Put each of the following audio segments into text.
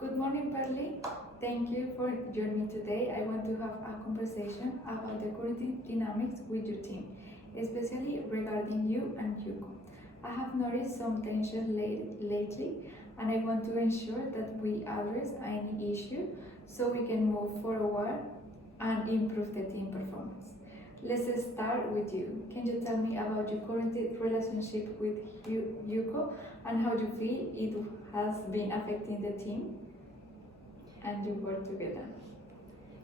Good morning, Perly. Thank you for joining me today. I want to have a conversation about the current dynamics with your team, especially regarding you and Hugo. I have noticed some tension lately, and I want to ensure that we address any issue so we can move forward and improve the team performance. Let's start with you. Can you tell me about your current relationship with Hugo and how you feel it has been affecting the team and you work together?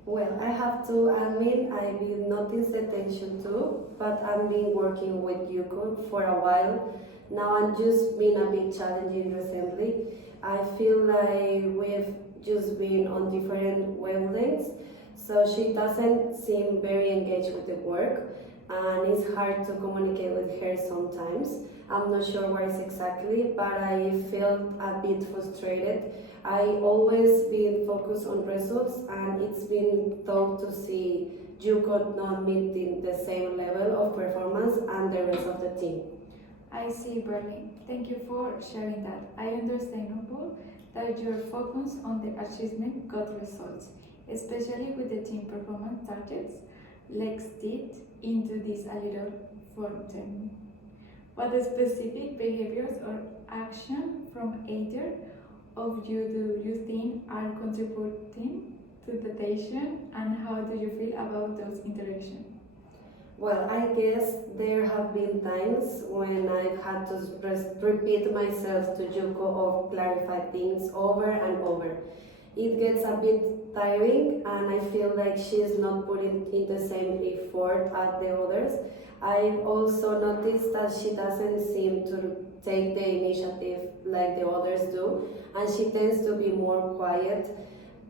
Well, I have to admit I've been noticed the tension too, but I've been working with Yuko for a while. Now I'm just been a bit challenging recently. I feel like we've just been on different wavelengths, so she doesn't seem very engaged with the work, and it's hard to communicate with her sometimes. I'm not sure why it's exactly, but I felt a bit frustrated. I always been focused on results, and it's been tough to see Yuko not meeting the same level of performance and the rest of the team. I see, Bernie. Thank you for sharing that. I understandable that your focus on the achievement got results, especially with the team performance targets. Let's dig into this a little further. What specific behaviors or action from either of you do you think are contributing to the tension, and how do you feel about those interactions? Well, I guess there have been times when I've had to repeat myself to Yuko or clarify things over and over. It gets a bit tiring, and I feel like she's not putting in the same effort as the others. I've also noticed that she doesn't seem to take the initiative like the others do, and she tends to be more quiet,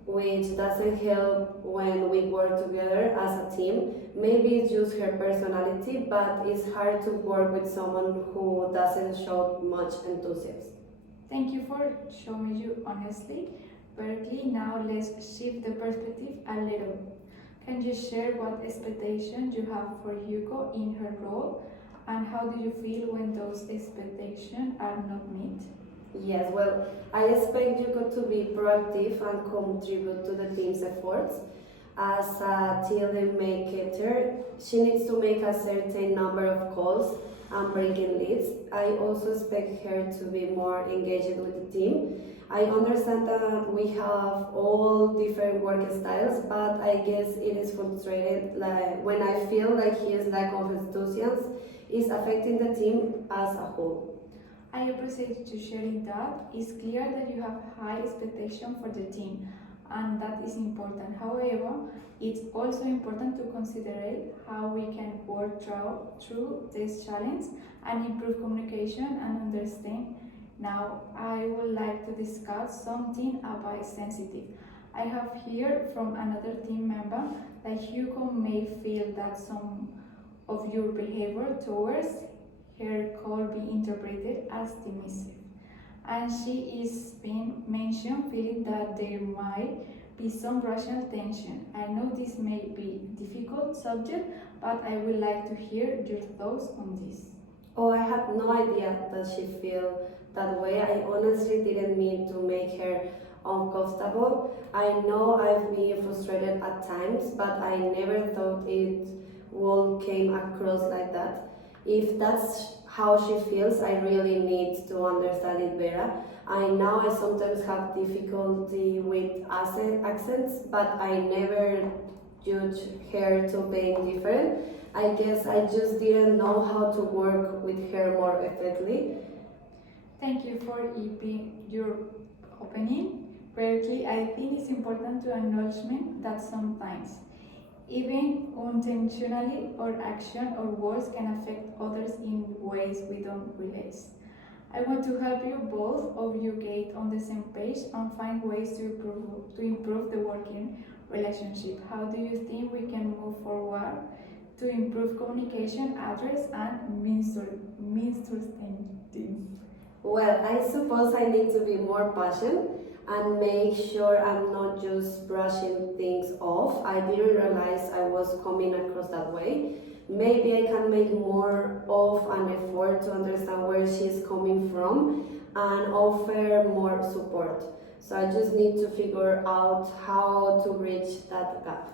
which doesn't help when we work together as a team. Maybe it's just her personality, but it's hard to work with someone who doesn't show much enthusiasm. Thank you for showing you honestly. Berkeley, now let's shift the perspective a little. Can you share what expectations you have for Hugo in her role, and how do you feel when those expectations are not met? Yes, well, I expect Yuko to be proactive and contribute to the team's efforts. As a TLM maker, she needs to make a certain number of calls and bring in leads. I also expect her to be more engaged with the team. I understand that we have all different work styles, but I guess it is frustrating like when I feel like his lack of enthusiasm is affecting the team as a whole. I appreciate you sharing that. It's clear that you have high expectation for the team, and that is important. However, it's also important to consider how we can work through this challenge and improve communication and understand. Now, I would like to discuss something about sensitive. I have heard from another team member that Hugo may feel that some of your behavior towards her could be interpreted as dismissive, and she is being mentioned feeling that there might be some rational tension. I know this may be a difficult subject, but I would like to hear your thoughts on this. Oh, I had no idea that she feel that way. I honestly didn't mean to make her uncomfortable. I know I've been frustrated at times, but I never thought it would came across like that. If that's how she feels, I really need to understand it better. I know I sometimes have difficulty with accents, but I never judge her to being different. I guess I just didn't know how to work with her more effectively. Thank you for your opinion. Berkeley, I think it's important to acknowledge that sometimes, even unintentionally, our action or words can affect others in ways we don't realize. I want to help you both of you get on the same page and find ways to improve the working relationship. How do you think we can move forward to improve communication, address, and misunderstanding? Well, I suppose I need to be more patient and make sure I'm not just brushing things off. I didn't realize I was coming across that way. Maybe I can make more of an effort to understand where she's coming from and offer more support. So I just need to figure out how to bridge that gap.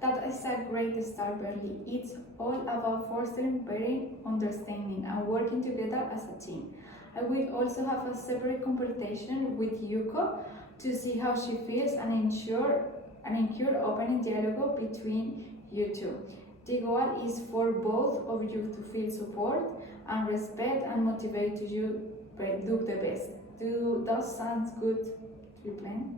That is a great start, Berly. It's all about fostering better understanding and working together as a team. I will also have a separate conversation with Yuko to see how she feels and ensure opening dialogue between you two. The goal is for both of you to feel support and respect and motivate you do the best. Do those sounds good to your plan?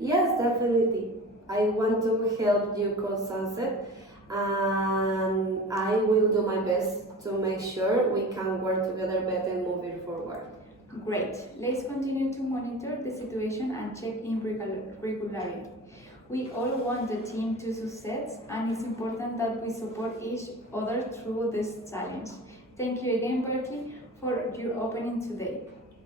Yes, definitely. I want to help you call sunset, and I will do my best to make sure we can work together better moving forward. Great. Let's continue to monitor the situation and check in regularly. We all want the team to succeed, and it's important that we support each other through this challenge. Thank you again, Bertie, for your opening today.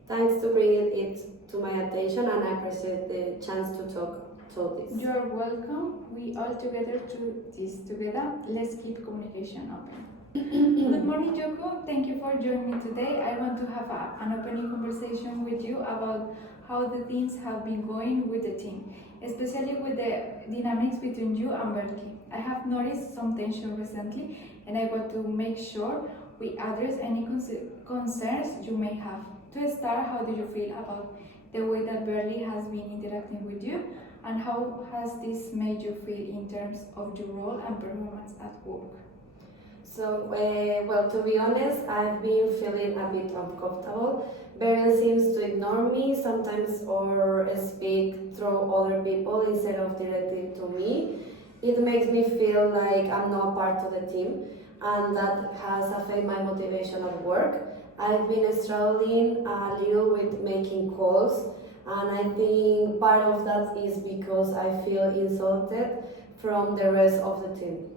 Thanks to bringing it to my attention, and I appreciate the chance to talk through this. You're welcome. We all together do this together. Let's keep communication open. Good morning, Yoko. Thank you for joining me today. I want to have an opening conversation with you about how the things have been going with the team, especially with the dynamics between you and Bertie. I have noticed some tension recently, and I want to make sure we address any concerns you may have. To start, how do you feel about the way that Bertie has been interacting with you, and how has this made you feel in terms of your role and performance at work? So, well, to be honest, I've been feeling a bit uncomfortable. Beryl seems to ignore me sometimes or speak through other people instead of directly to me. It makes me feel like I'm not part of the team, and that has affected my motivation at work. I've been struggling a little with making calls, and I think part of that is because I feel insulted from the rest of the team.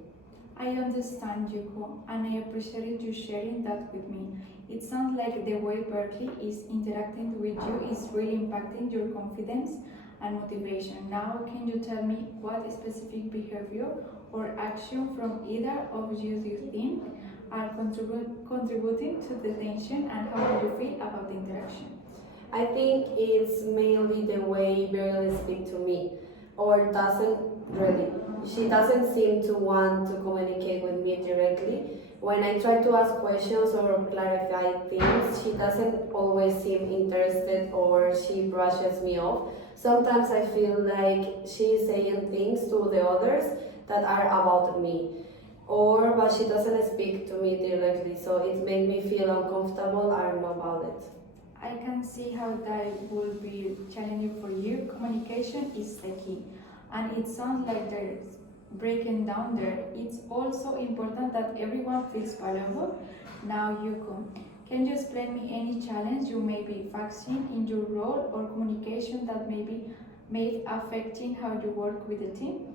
I understand, Yuko, and I appreciate you sharing that with me. It sounds like the way Berkeley is interacting with you is really impacting your confidence and motivation. Now, can you tell me what specific behavior or action from either of you do you think are contributing to the tension, and how do you feel about the interaction? I think it's mainly the way Beryl speaks to me, or doesn't really. She doesn't seem to want to communicate with me directly. When I try to ask questions or clarify things, she doesn't always seem interested or she brushes me off. Sometimes I feel like she's saying things to the others that are about me, but she doesn't speak to me directly, so it makes me feel uncomfortable and about it. I can see how that will be challenging for you. Communication is the key, and it sounds like there's breaking down there. It's also important that everyone feels valuable. Now, Yuko, can you explain me any challenge you may be facing in your role or communication that may be affecting how you work with the team?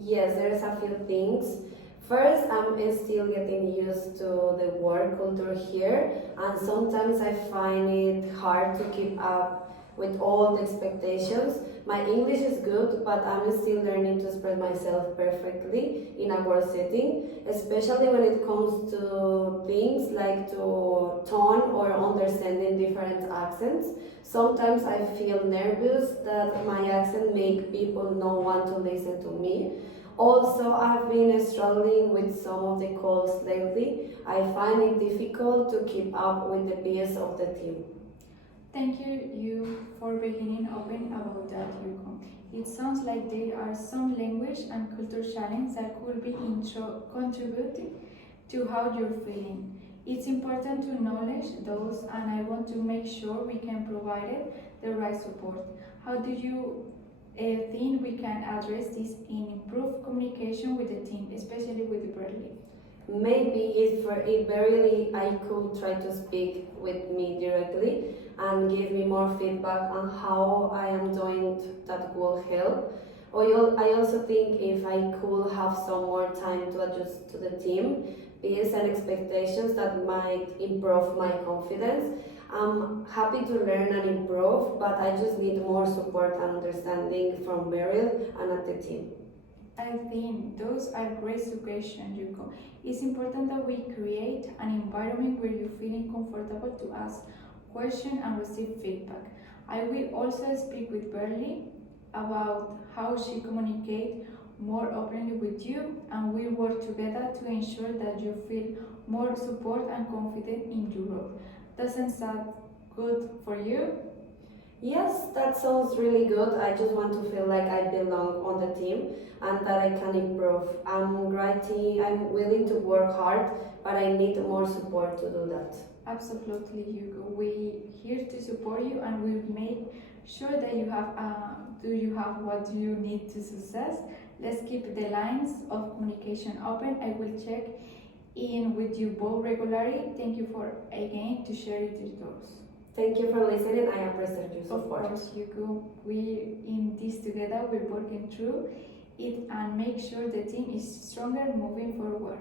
Yes, there's a few things. First, I'm still getting used to the work culture here, and sometimes I find it hard to keep up with all the expectations. My English is good, but I'm still learning to express myself perfectly in a work setting, especially when it comes to things like to tone or understanding different accents. Sometimes I feel nervous that my accent make people not want to listen to me. Also, I've been struggling with some of the calls lately. I find it difficult to keep up with the pace of the team. Thank you for beginning open about that, Yuko. It sounds like there are some language and culture challenges that could be contributing to how you're feeling. It's important to acknowledge those, and I want to make sure we can provide the right support. How do you think we can address this and improve communication with the team, especially with the Berlin? Maybe if really I could try to speak with me directly and give me more feedback on how I am doing, that will help. I also think if I could have some more time to adjust to the team, peers and expectations, that might improve my confidence. I'm happy to learn and improve, but I just need more support and understanding from Beryl and at the team. I think those are great suggestions, Yuko. It's important that we create an environment where you feel comfortable to ask questions and receive feedback. I will also speak with Berly about how she communicates more openly with you, and we work together to ensure that you feel more support and confident in your role. Doesn't sound good for you? Yes, that sounds really good. I just want to feel like I belong on the team and that I can improve. I'm willing to work hard, but I need more support to do that. Absolutely, Hugo. We here to support you, and we'll make sure that you have what you need to success. Let's keep the lines of communication open. I will check in with you both regularly. Thank you for again to share your thoughts. Thank you for listening. I appreciate your Of support. course, Hugo. We in this together. We're working through it and make sure the team is stronger moving forward.